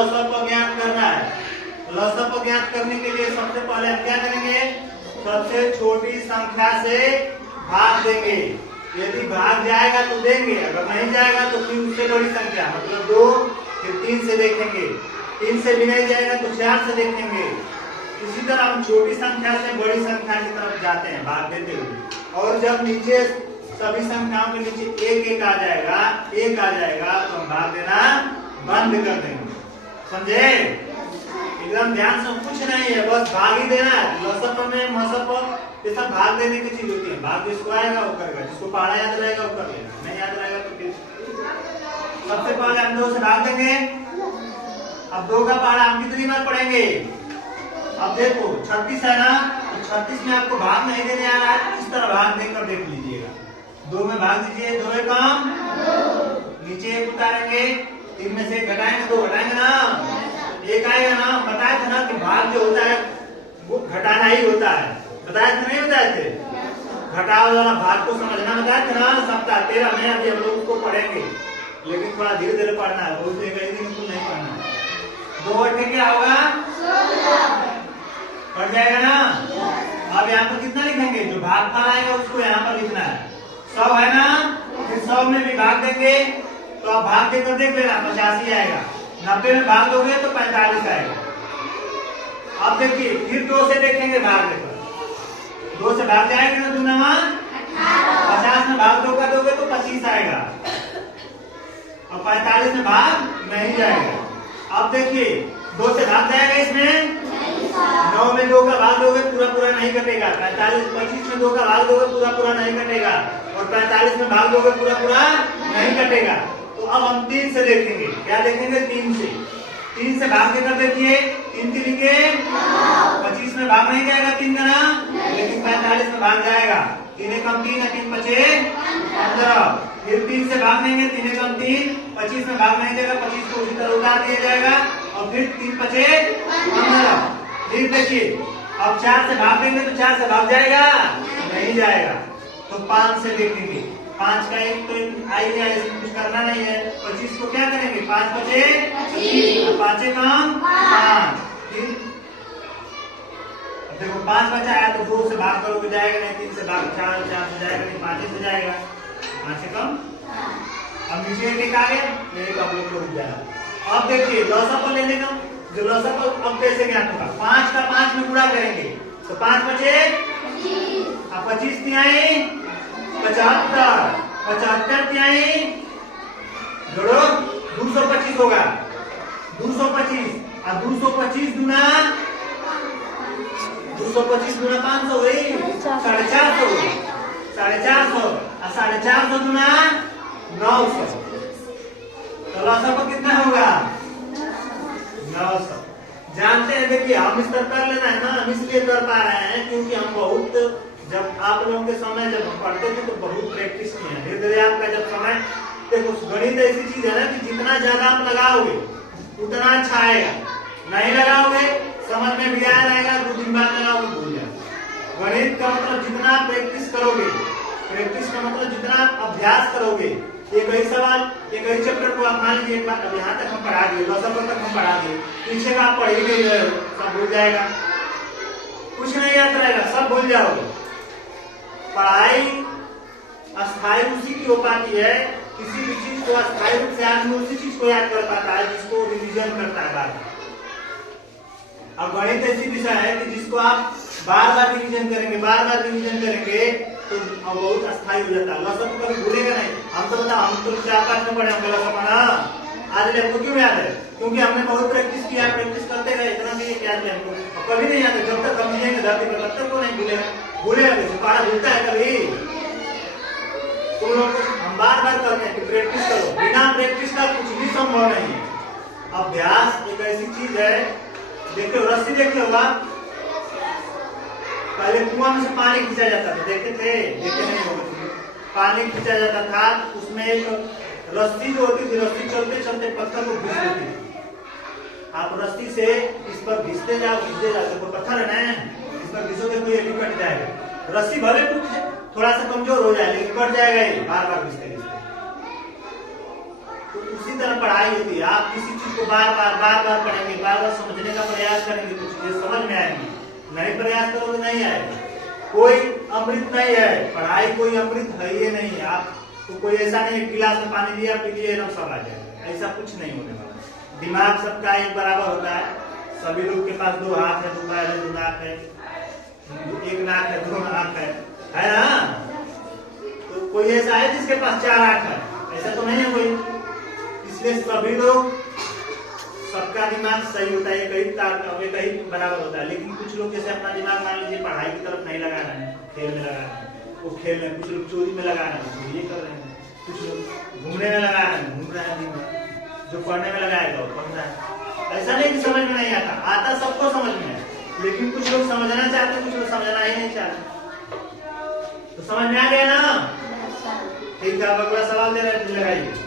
लौसप ज्ञात करना है। लौसप ज्ञात करने के लिए सबसे पहले हम क्या करेंगे, सबसे छोटी संख्या से भाग देंगे। यदि भाग जाएगा तो देंगे, अगर नहीं जाएगा तो फिर उससे बड़ी संख्या मतलब 2, फिर 3 से देखेंगे, 3 से भी नहीं जाएगा तो 4 से देखेंगे। इसी तरह हम छोटी संख्या से बड़ी संख्या की तरफ जाते हैं भाग देते हुए। और जब नीचे सभी संख्याओं के नीचे एक आ जाएगा तो हम भाग देना बंद कर देंगे। समझे? एकदम ध्यान से, कुछ नहीं है, बस भाग ही देना है। लसप में मसप ये सब भाग देने की चीज होती है। भाग जिसको आएगा वो करेगा, जिसको पहाड़ा याद रहेगा वो कर लेगा, नहीं याद रहेगा तो फिर सबसे पहले हम 2 से भाग देंगे। अब 2 का पहाड़ा हम कितनी बार पढ़ेंगे? अब देखो 36 है ना, तो 36 में आपको भाग नहीं देने आ रहा है, इस तरह भाग देकर देख लीजिएगा। 2 में भाग दीजिए, 2 है कम, नीचे 1 उतारेंगे, 3 में से 1 घटाएंगे, 2 घटाएंगे ना, 1 आएगा ना। बताया था ना कि भाग जो होता है वो घटाना ही होता है, बताया था नहीं बताए थे? घटाव वाला भाग को समझना बताया था ना सप्ताह 13 में। अभी हम लोग उसको पढ़ेंगे, लेकिन थोड़ा धीरे धीरे पढ़ना है, बहुत एक दिन नहीं पढ़ना है। 2 अट्ठे क्या होगा? पढ़ जाएगा ना। अब यहाँ पर कितना लिखेंगे? जो भागफल आएगा उसको यहाँ पर लिखना है। 100 है ना, फिर 100 में भी भाग देंगे तो आप भाग देकर देख लेना, 85 आएगा। 90 में भाग दोगे तो 45 आएगा। अब देखिए फिर 2 से देखेंगे भाग देकर, 2 से भाग जाएगा ना, 2 नवा 50 में भाग दोगे तो 25 आएगा, और 45 में भाग नहीं जाएगा। अब देखिए 2 से भाग जाएगा इसमें, 9 में 2 का भाग दोगे पूरा नहीं कटेगा, 25 में 2 का भाग दोगे पूरा नहीं कटेगा, और 45 में भाग दोगे पूरा नहीं कटेगा। तो अब हम 3 से देखेंगे, क्या देखेंगे? 3 से भाग देकर देखिए, 3 के 25 में भाग नहीं जाएगा 3 का ना, लेकिन 45 में भाग जाएगा। 3 कम 3 है, 3 बचे 15, फिर 3 से भाग देंगे, 3 कम 3, 25 में भाग नहीं जाएगा, 25 को उसी तरह उतार दिया जाएगा, और फिर 3 बचे 15। फिर देखिए अब 4 से भाग देंगे तो 4 से भाग जाएगा, नहीं जाएगा, तो 5 से देखेंगे। 5 का 1 तो आई है, इसमें कुछ करना नहीं है। 25 को क्या करेंगे? 5 बचे 5 कम 5, देखो 5 बचा है तो 2 से भाग करोगे जाएगा नहीं, 3 से भाग 4 से जाएगा नहीं, 5 से जाएगा, 5 से कम। अब नीचे 1 आ गया, 1 आप लोग रुक जाएगा। अब देखिए लौसप लेने का, जो लौसप अब कैसे ज्ञात होगा? 5 का 5 में गुणा करेंगे तो 5 बचे, अब 25 तिहाई 75, 75 तिहाई जोड़ो 225 होगा, 225, अब 225 गुना 500 हुई 450, 450 और 450 गुना 900, तो लौसप कितना होगा? 900। जानते हैं, देखिए हम इस तरह कर लेना है ना, हम इसलिए कर पा रहे हैं क्योंकि हम बहुत, जब आप लोगों के समय जब हम पढ़ते थे तो बहुत प्रैक्टिस किए हैं। धीरे धीरे आपका जब समय, देखो गणित ऐसी चीज है ना कि जितना ज्यादा आप लगाओगे उतना अच्छा आएगा, नहीं लगाओगे समझ में भी आ जाएगा, 2 दिन बाद लगाओगे भूल जाओगे। गणित का मतलब जितना प्रैक्टिस करोगे, प्रैक्टिस का मतलब जितना अभ्यास करोगे। एक ही सवाल, एक ही चैप्टर को आप मान लीजिए एक बार, अब यहाँ तक हम पढ़ा दिए, लौसप तक हम पढ़ा दिए, पीछे का आप पढ़ ही नहीं रहे हो, सब भूल जाएगा, कुछ नहीं याद रहेगा, सब भूल जाओगे। पढ़ाई अस्थायी उसी की हो पाती है, किसी भी चीज को अस्थायी रूप से आदमी उसी चीज को याद कर पाता है जिसको रिवीजन करता है बार। अब गणित ऐसी विषय है कि जिसको आप बार बार रिवीजन करेंगे तो बहुत अस्थायी हो जाता है। लौसप कभी भूलेगा नहीं। हम तो बताओ, हम तो 4-5 में पढ़े होंगे लौसप ना, आज हमको क्यों याद है? क्योंकि हमने बहुत प्रैक्टिस किया, प्रैक्टिस करते गए, इतना भी याद है हमको, कभी नहीं याद है। जब तक हम जिएंगे धरती पर तब तक वो नहीं भूलेगा। पढ़ा भूलता है कभी? तुम लोग हम बार बार कहते हैं कि प्रैक्टिस करो, बिना प्रैक्टिस का कुछ भी संभव नहीं है। अभ्यास एक ऐसी चीज है, देखते हो रस्सी देखते होगा, पहले कुआं में से पानी खींचा जाता था, देखे थे? देखे नहीं होगा। पानी खींचा जाता था, उसमें एक रस्सी जो होती थी, रस्सी चलते चलते पत्थर को घिस देती थी। आप रस्सी से इस पर घिसते जाओ, कोई पत्थर है ना, इस पर घिसोगे तो ये भी कट जाएगा। रस्सी भले टूट थोड़ा सा कमजोर हो जाए लेकिन कट जाएगा, ये बार बार घिसते घिसते। तो उसी तरह पढ़ाई होती है। आप किसी चीज को बार बार पढ़ेंगे, बार बार समझने का प्रयास करेंगे तो चीजें समझ में आएंगी। नहीं प्रयास करोगे नहीं आएगा। कोई अमृत नहीं है, पढ़ाई कोई अमृत है ही नहीं है। आप तो कोई ऐसा नहीं है गिलास में पानी दिया पी लिए एकदम सब आ जाएगा, ऐसा कुछ नहीं होने वाला। दिमाग सबका एक बराबर होता है। सभी लोग के पास 2 हाथ है, 2 पैर है, 2 नाक है, 1 नाक है, 2 आंख है ना? तो कोई ऐसा है जिसके पास 4 आंख है? ऐसा तो नहीं है कोई। इसलिए सभी लोग, सबका दिमाग सही होता है, एक ही बराबर होता है। लेकिन कुछ लोग जैसे अपना दिमाग मान लीजिए पढ़ाई की तरफ नहीं लगा रहे हैं, खेल में लगा रहे हैं, वो खेल में, कुछ लोग चोरी में लगा रहे हैं, तो ये कर रहे हैं, कुछ लोग घूमने में लगा रहे हैं, घूम रहे हैं दिन भर, जो पढ़ने में लगाएगा वो पढ़ रहा है। ऐसा नहीं कि समझ में नहीं आता, आता सबको समझ में है। लेकिन कुछ लोग समझना चाहते, कुछ लोग समझना ही नहीं चाहते। तो समझ में आ गया ना? ठीक है, अब अगला सवाल दे रहे हैं, लगाइए।